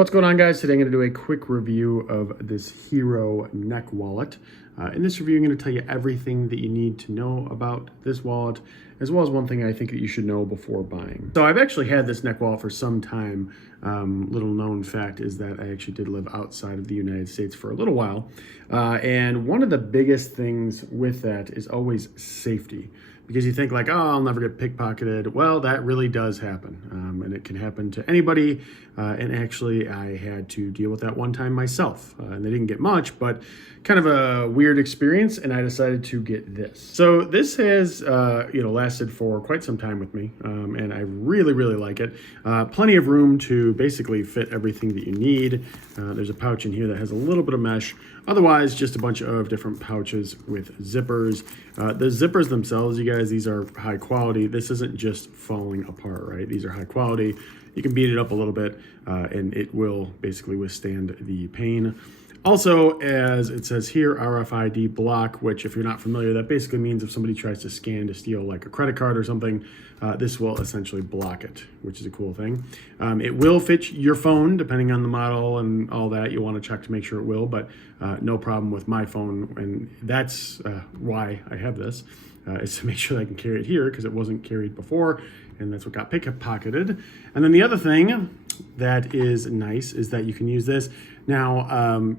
What's going on, guys? Today I'm going to do a quick review of this Hero neck wallet. In this review, I'm going to tell you everything that you need to know about this wallet, as well as one thing I think that you should know before buying. So I've actually had this neck wallet for some time. Little known fact is that I actually did live outside of the United States for a little while. And one of the biggest things with that is always safety. Because you think like, oh, I'll never get pickpocketed. Well, that really does happen. And it can happen to anybody. And actually, I had to deal with that one time myself. And they didn't get much, but kind of a weird experience. And I decided to get this. So this has, lasted for quite some time with me. And I really, really like it. Plenty of room to basically fit everything that you need. There's a pouch in here that has a little bit of mesh. Otherwise, just a bunch of different pouches with zippers. The zippers themselves, you guys, these are high quality. This isn't just falling apart, right? These are high quality. You can beat it up a little bit and it will basically withstand the pain. Also, as it says here, RFID block, which if you're not familiar, that basically means if somebody tries to scan to steal like a credit card or something, this will essentially block it, which is a cool thing. It will fit your phone, depending on the model and all that. You want to check to make sure it will, but no problem with my phone. And that's why I have this, is to make sure that I can carry it here because it wasn't carried before. And that's what got pickpocketed. And then the other thing that is nice is that you can use this. Now,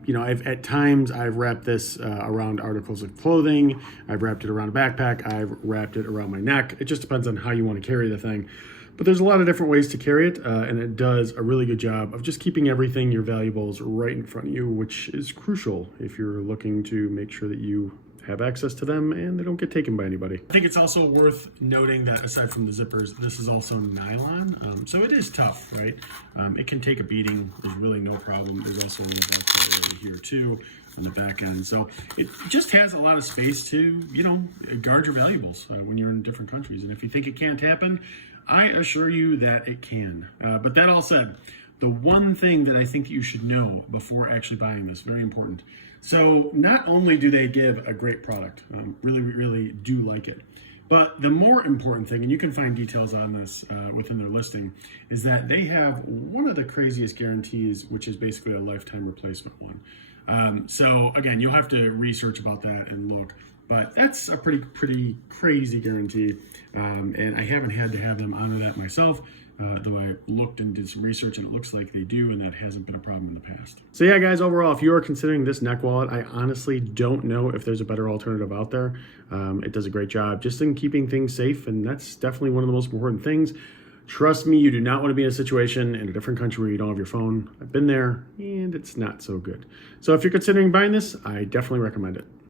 at times I've wrapped this around articles of clothing. I've wrapped it around a backpack. I've wrapped it around my neck. It just depends on how you want to carry the thing. But there's a lot of different ways to carry it, and it does a really good job of just keeping everything, your valuables, right in front of you, which is crucial if you're looking to make sure that you have access to them and they don't get taken by anybody. I think it's also worth noting that aside from the zippers, this is also nylon. So it is tough, right? It can take a beating. There's really no problem. There's also a zipper over here too on the back end. So it just has a lot of space to, guard your valuables when you're in different countries. And if you think it can't happen, I assure you that it can. But that all said, the one thing that I think you should know before actually buying this, very important. So not only do they give a great product, really, really do like it, but the more important thing, and you can find details on this within their listing, is that they have one of the craziest guarantees, which is basically a lifetime replacement one. So again, you'll have to research about that and look, but that's a pretty crazy guarantee. And I haven't had to have them honor that myself. Though I looked and did some research and it looks like they do, and that hasn't been a problem in the past. So yeah, guys, overall, if you are considering this neck wallet, I honestly don't know if there's a better alternative out there. It does a great job just in keeping things safe, and that's definitely one of the most important things. Trust me, you do not want to be in a situation in a different country where you don't have your phone. I've been there, and it's not so good. So if you're considering buying this, I definitely recommend it.